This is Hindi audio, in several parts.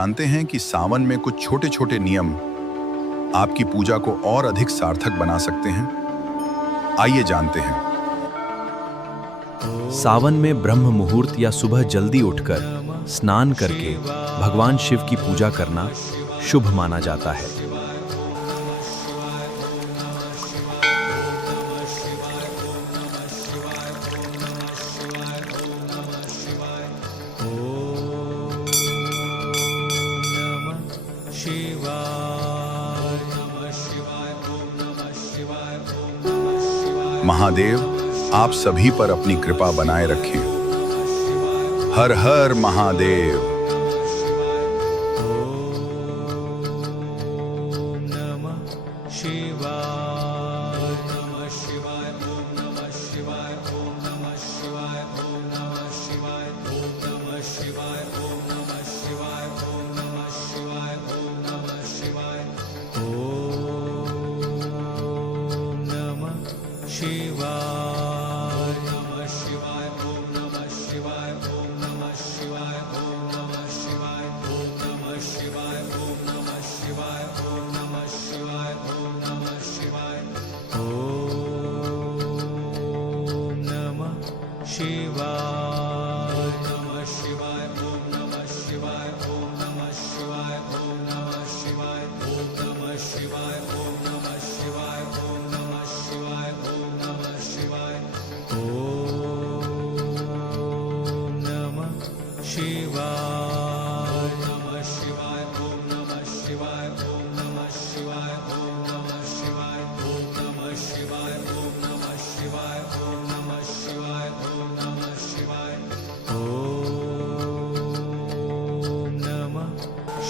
जानते हैं कि सावन में कुछ छोटे छोटे नियम आपकी पूजा को और अधिक सार्थक बना सकते हैं। आइए जानते हैं। सावन में ब्रह्म मुहूर्त या सुबह जल्दी उठकर स्नान करके भगवान शिव की पूजा करना शुभ माना जाता है। महादेव आप सभी पर अपनी कृपा बनाए रखें। हर हर महादेव।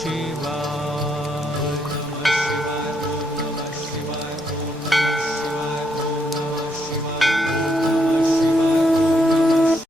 Shiva